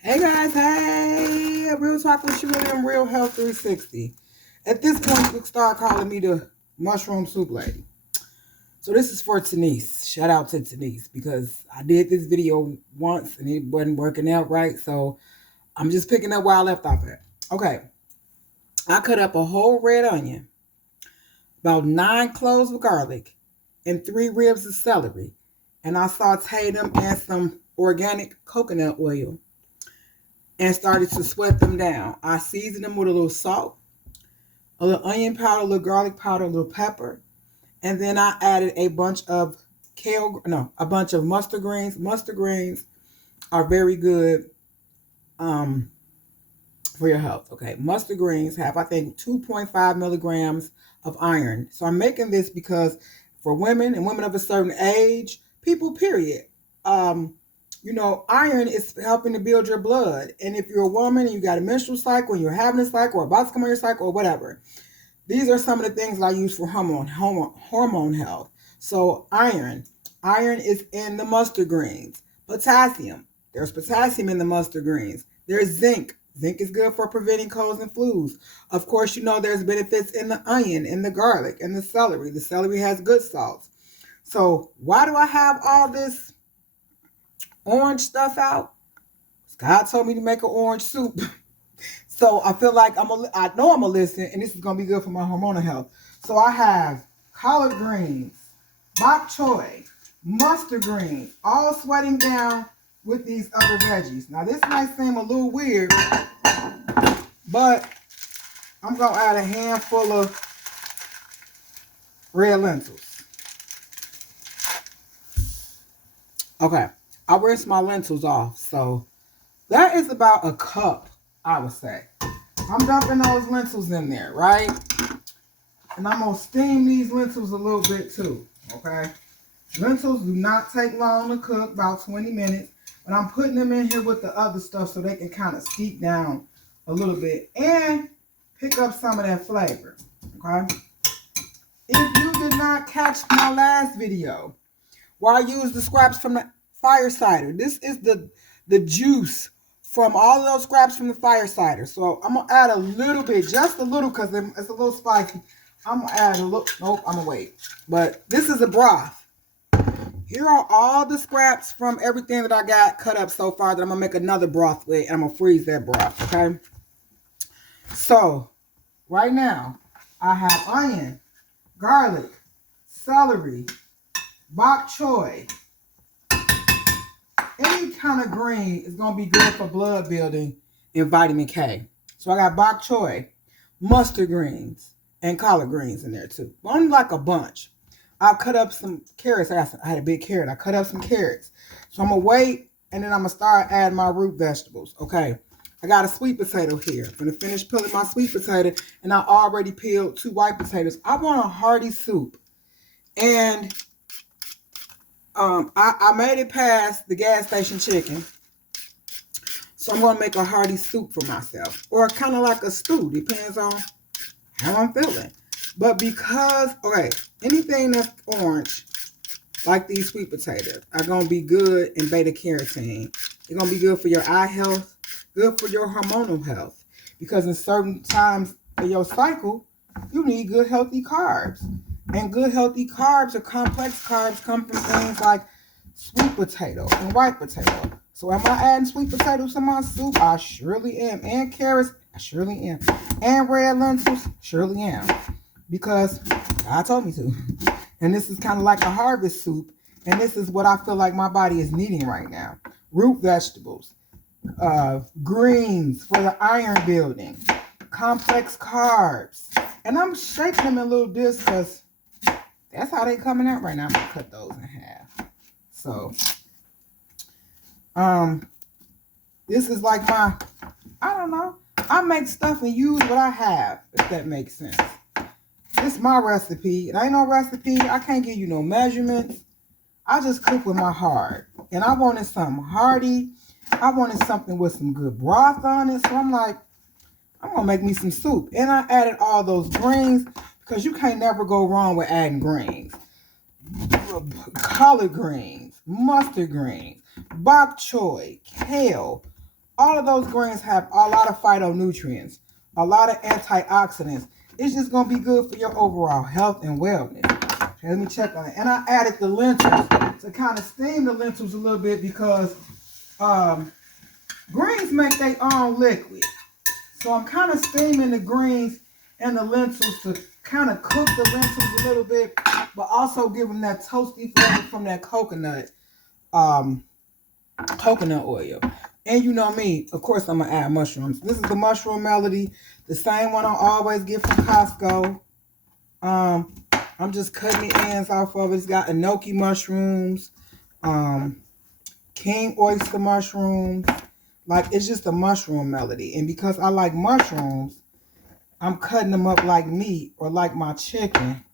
Hey guys, hey! Real Talk with you and Real Health 360. At this point, you can start calling me the Mushroom Soup Lady. So this is for Denise. Shout out to Denise because I did this video once and it wasn't working out right. So I'm just picking up where I left off at. Okay, I cut up a whole red onion, about 9 cloves of garlic, and 3 ribs of celery. And I sauteed them in some organic coconut oil and started to sweat them down. I seasoned them with a little salt, a little onion powder, a little garlic powder, a little pepper, and then I added a bunch of a bunch of mustard greens. Mustard greens are very good um, for your health. Okay, mustard greens have I think 2.5 milligrams of iron. So I'm making this because for women and women of a certain age, people, period. Um, iron is helping to build your blood. And if you're a woman and you got a menstrual cycle, and you're having a cycle or about to come on your cycle or whatever, these are some of the things that I use for hormone health. So iron is in the mustard greens. Potassium, there's potassium in the mustard greens. There's zinc. Zinc is good for preventing colds and flus. Of course, there's benefits in the onion, in the garlic, and the celery. The celery has good salts. So why do I have all this orange stuff out? God told me to make an orange soup. So I feel like I know I'm gonna listen, and this is gonna be good for my hormonal health. So I have collard greens, bok choy, mustard greens, all sweating down with these other veggies. Now this might seem a little weird, but I'm gonna add a handful of red lentils. Okay, I rinsed my lentils off, so that is about a cup, I would say. I'm dumping those lentils in there, right? And I'm going to steam these lentils a little bit too, okay? Lentils do not take long to cook, about 20 minutes. But I'm putting them in here with the other stuff so they can kind of steep down a little bit and pick up some of that flavor, okay? If you did not catch my last video where I used the scraps from the fire cider, this is the juice from all of those scraps from the fire cider. So I'm going to add a little bit, just a little, because it's a little spicy. I'm going to add a little, nope, I'm going to wait. But this is a broth. Here are all the scraps from everything that I got cut up so far that I'm going to make another broth with, and I'm going to freeze that broth, okay? So, right now, I have onion, garlic, celery, bok choy. Any kind of green is going to be good for blood building and vitamin K. So I got bok choy, mustard greens, and collard greens in there too. But only like a bunch. I cut up some carrots. I had a big carrot. I cut up some carrots. So I'm going to wait, and then I'm going to start adding my root vegetables. Okay. I got a sweet potato here. I'm going to finish peeling my sweet potato, and I already peeled 2 white potatoes. I want a hearty soup. And I made it past the gas station chicken. So I'm going to make a hearty soup for myself. Or kind of like a stew. Depends on how I'm feeling. But because, okay, anything that's orange, like these sweet potatoes, are going to be good in beta carotene. They're going to be good for your eye health, good for your hormonal health. Because in certain times of your cycle, you need good healthy carbs. And good healthy carbs or complex carbs come from things like sweet potato and white potato. So am I adding sweet potatoes to my soup? I surely am. And carrots? I surely am. And red lentils? Surely am. Because God told me to. And this is kind of like a harvest soup. And this is what I feel like my body is needing right now. Root vegetables. Greens for the iron building. Complex carbs. And I'm shaping them in little discs because that's how they coming out right now. I'm going to cut those in half. So, this is like I don't know. I make stuff and use what I have, if that makes sense. This is my recipe. It ain't no recipe. I can't give you no measurements. I just cook with my heart. And I wanted something hearty. I wanted something with some good broth on it. So I'm like, I'm going to make me some soup. And I added all those greens because you can't never go wrong with adding greens. Collard greens, mustard greens, bok choy, kale, All of those greens have a lot of phytonutrients, a lot of antioxidants. It's just going to be good for your overall health and wellness. Okay, let me check on it. And I added the lentils to kind of steam the lentils a little bit because greens make their own liquid. So I'm kind of steaming the greens and the lentils to kind of cook the lentils a little bit, but also give them that toasty flavor from that coconut oil. And you know me, of course I'm going to add mushrooms. This is the Mushroom Melody, the same one I always get from Costco. I'm just cutting the ends off of it. It's got enoki mushrooms, king oyster mushrooms. Like, it's just a Mushroom Melody. And because I like mushrooms, I'm cutting them up like meat or like my chicken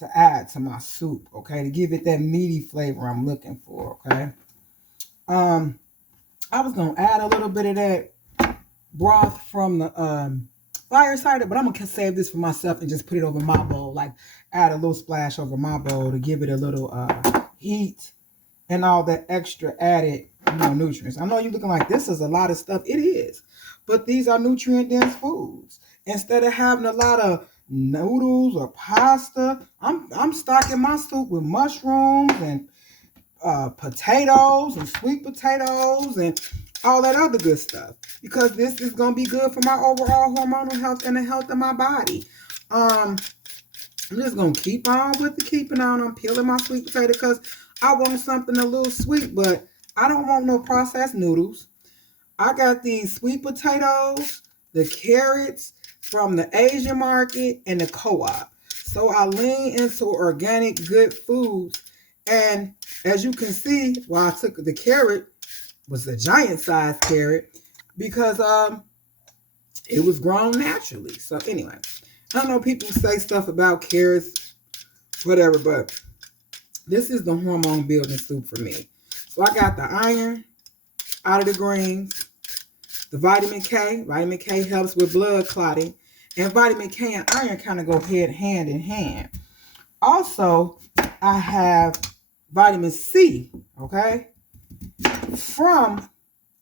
to add to my soup, okay? To give it that meaty flavor I'm looking for, okay? I was going to add a little bit of that broth from the fire cider, but I'm going to save this for myself and just put it over my bowl. Like, add a little splash over my bowl to give it a little heat and all that extra added, nutrients. I know you're looking like this is a lot of stuff. It is. But these are nutrient-dense foods. Instead of having a lot of noodles or pasta, I'm stocking my soup with mushrooms and potatoes and sweet potatoes and all that other good stuff, because this is going to be good for my overall hormonal health and the health of my body. I'm just going to keep on with the keeping on. I'm peeling my sweet potato because I want something a little sweet, but I don't want no processed noodles. I got these sweet potatoes, the carrots from the Asian market, and the co-op. So I lean into organic good foods. And as you can see, I took the carrot, was a giant size carrot, because it was grown naturally. So anyway, I know people say stuff about carrots, whatever, but this is the hormone building soup for me. So I got the iron out of the greens, the vitamin K. Vitamin K helps with blood clotting, and vitamin K and iron kind of go hand in hand. Also, I have vitamin C, okay, from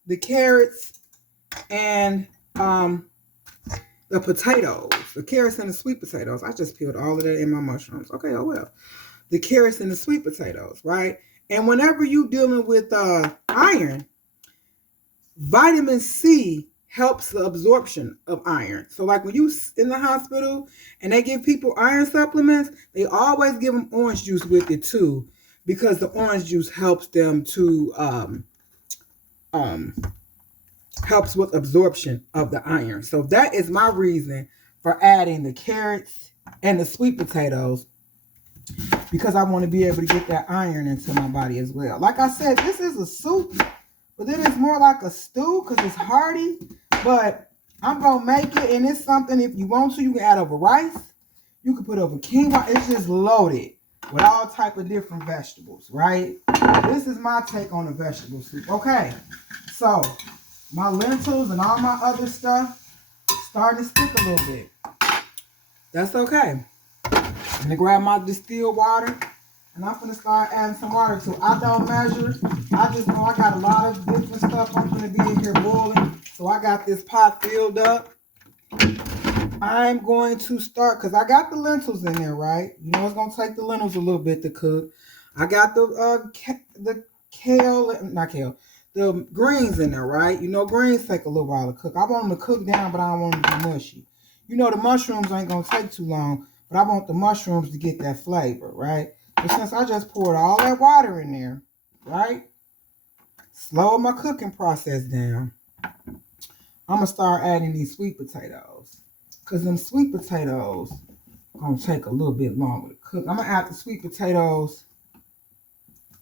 the carrots and the potatoes, the carrots and the sweet potatoes. I just peeled all of that in my mushrooms. Okay, oh well. The carrots and the sweet potatoes, right? And whenever you're dealing with iron, vitamin C helps the absorption of iron. So like when you in the hospital and they give people iron supplements, they always give them orange juice with it too, because the orange juice helps them to helps with absorption of the iron. So that is my reason for adding the carrots and the sweet potatoes, because I want to be able to get that iron into my body as well. Like I said, this is a soup, but then it's more like a stew because it's hearty. But I'm going to make it, and it's something, if you want to, you can add over rice. You can put over quinoa. It's just loaded with all type of different vegetables, right? This is my take on a vegetable soup. Okay, so my lentils and all my other stuff starting to stick a little bit. That's okay. I'm going to grab my distilled water, and I'm going to start adding some water to it. I don't measure. I just know I got a lot of different stuff I'm going to be in here boiling. So I got this pot filled up. I'm going to start, because I got the lentils in there, right? You know it's going to take the lentils a little bit to cook. I got the greens in there, right? You know greens take a little while to cook. I want them to cook down, but I don't want them to be mushy. You know the mushrooms ain't going to take too long, but I want the mushrooms to get that flavor, right? But since I just poured all that water in there, right? Slow my cooking process down. I'm going to start adding these sweet potatoes, because them sweet potatoes are going to take a little bit longer to cook. I'm going to add the sweet potatoes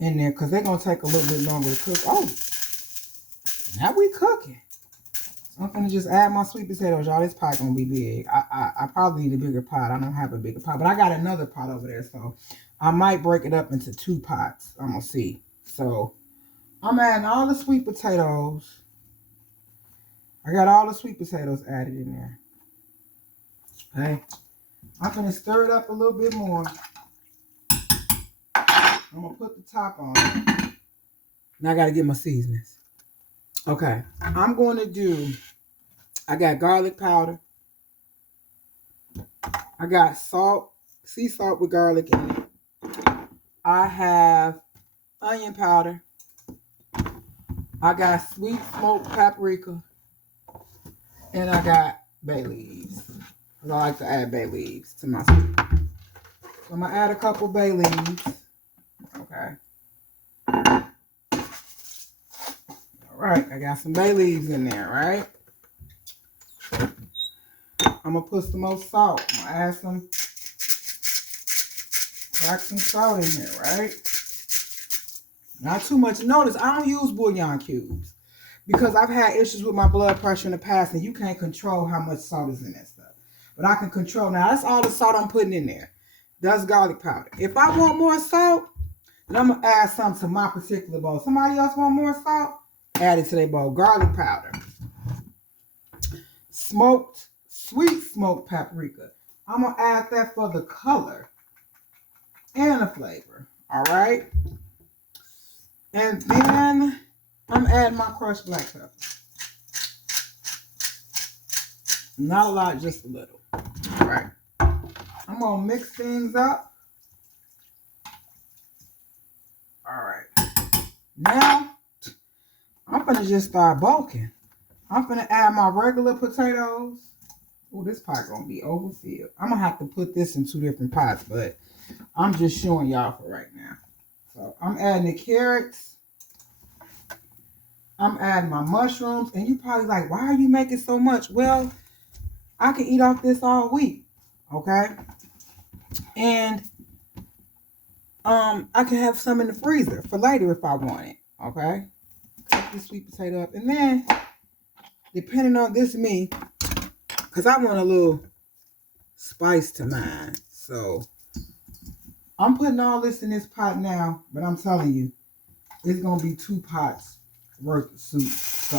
in there because they're going to take a little bit longer to cook. Oh, now we cooking. So I'm going to just add my sweet potatoes. Y'all, this pot going to be big. I probably need a bigger pot. I don't have a bigger pot, but I got another pot over there, so I might break it up into 2 pots. I'm going to see. So I'm adding all the sweet potatoes. I got all the sweet potatoes added in there. Okay. I'm going to stir it up a little bit more. I'm going to put the top on. Now I got to get my seasonings. Okay, I'm going to do, I got garlic powder. I got salt, sea salt with garlic in it. I have onion powder. I got sweet smoked paprika. And I got bay leaves. I like to add bay leaves to my soup. So I'm going to add a couple bay leaves. Okay. All right. I got some bay leaves in there, right? I'm going to put some more salt. I'm going to add some, crack some salt in here, right? Not too much. Notice I don't use bouillon cubes because I've had issues with my blood pressure in the past and you can't control how much salt is in that stuff. But I can control. Now, that's all the salt I'm putting in there. That's garlic powder. If I want more salt, then I'm going to add some to my particular bowl. Somebody else want more salt? Add it to their bowl. Garlic powder. Sweet smoked paprika. I'm going to add that for the color and the flavor. All right? And then I'm adding my crushed black pepper. Not a lot, just a little. All right. I'm going to mix things up. All right. Now, I'm going to just start bulking. I'm going to add my regular potatoes. Oh, this pot going to be overfilled. I'm going to have to put this in 2 different pots, but I'm just showing y'all for right now. So, I'm adding the carrots. I'm adding my mushrooms. And you probably like, why are you making so much? Well, I can eat off this all week. Okay? And I can have some in the freezer for later if I want it. Okay? Cut this sweet potato up. And then, depending on this me, because I want a little spice to mine. So, I'm putting all this in this pot now. But I'm telling you, it's going to be 2 pots worth of soup. So,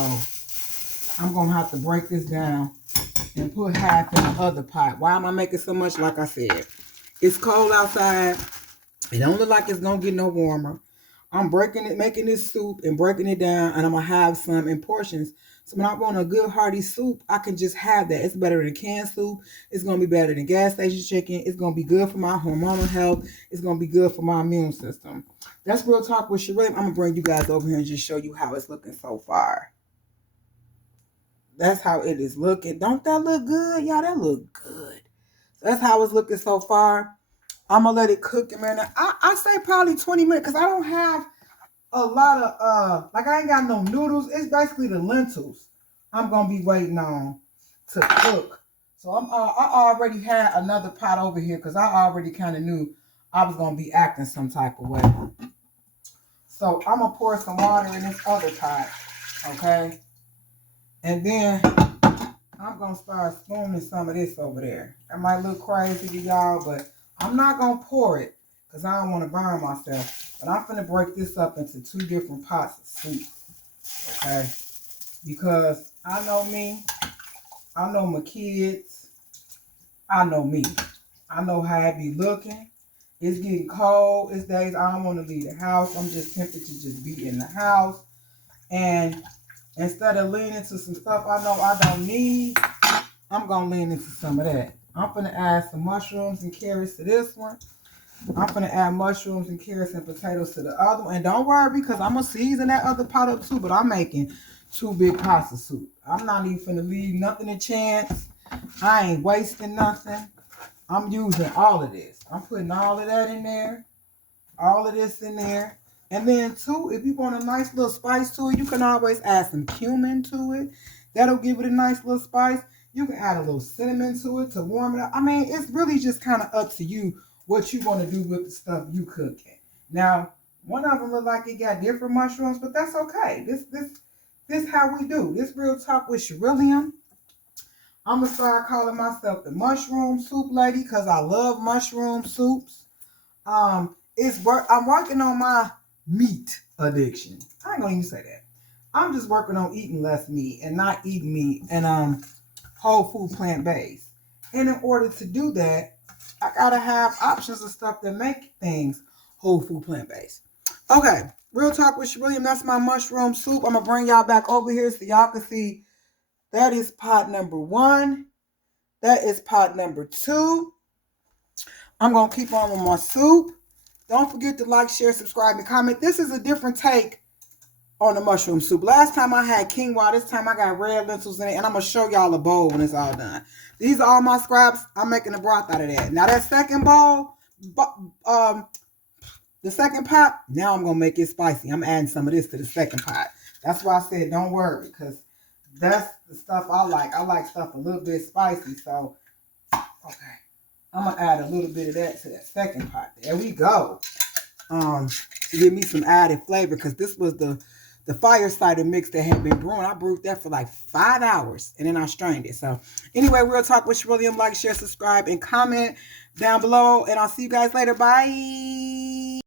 I'm going to have to break this down and put half in the other pot. Why am I making so much? Like I said, it's cold outside. It don't look like it's going to get no warmer. I'm making this soup and breaking it down, and I'm going to have some in portions. So when I want a good hearty soup, I can just have that. It's better than canned soup. It's going to be better than gas station chicken. It's going to be good for my hormonal health. It's going to be good for my immune system. That's Real Talk with Sheree. I'm going to bring you guys over here and just show you how it's looking so far. That's how it is looking. Don't that look good? Y'all, that look good. That's how it's looking so far. I'm going to let it cook a minute. I say probably 20 minutes because I don't have a lot of, like I ain't got no noodles. It's basically the lentils I'm going to be waiting on to cook. So I already had another pot over here because I already kind of knew I was going to be acting some type of way. So I'm going to pour some water in this other pot, okay? And then I'm going to start spooning some of this over there. That might look crazy to y'all, but I'm not going to pour it because I don't want to burn myself. But I'm going to break this up into 2 different pots of soup, okay? Because I know me. I know my kids. I know me. I know how it be looking. It's getting cold. It's days I don't want to leave the house. I'm just tempted to just be in the house. And instead of leaning to some stuff I know I don't need, I'm going to lean into some of that. I'm going to add some mushrooms and carrots to this one. I'm going to add mushrooms and carrots and potatoes to the other one. And don't worry because I'm going to season that other pot up too. But I'm making 2 big pots of soup. I'm not even going to leave nothing to chance. I ain't wasting nothing. I'm using all of this. I'm putting all of that in there. All of this in there. And then too, if you want a nice little spice to it, you can always add some cumin to it. That'll give it a nice little spice. You can add a little cinnamon to it to warm it up. I mean, it's really just kind of up to you what you want to do with the stuff you cooking. Now, one of them look like it got different mushrooms, but that's okay. This how we do. This Real Talk with Sherillium. I'm going to start calling myself the Mushroom Soup Lady because I love mushroom soups. I'm working on my meat addiction. I ain't going to even say that. I'm just working on eating less meat and not eating meat and whole food plant-based. And in order to do that, I got to have options of stuff that make things whole food plant-based. Okay, Real Talk with William. That's my mushroom soup. I'm going to bring y'all back over here so y'all can see. That is pot number 1. That is pot number 2. I'm going to keep on with my soup. Don't forget to like, share, subscribe, and comment. This is a different take on the mushroom soup. Last time I had quinoa. This time I got red lentils in it. And I'm going to show y'all a bowl when it's all done. These are all my scraps. I'm making a broth out of that. Now that second bowl, the second pot, now I'm going to make it spicy. I'm adding some of this to the second pot. That's why I said don't worry, because that's the stuff I like. I like stuff a little bit spicy. So, okay. I'm going to add a little bit of that to that second pot. There we go. To give me some added flavor, because this was the fire cider mix that had been brewing. I brewed that for like 5 hours, and then I strained it. So, anyway, Real Talk with William. Like, share, subscribe, and comment down below. And I'll see you guys later. Bye.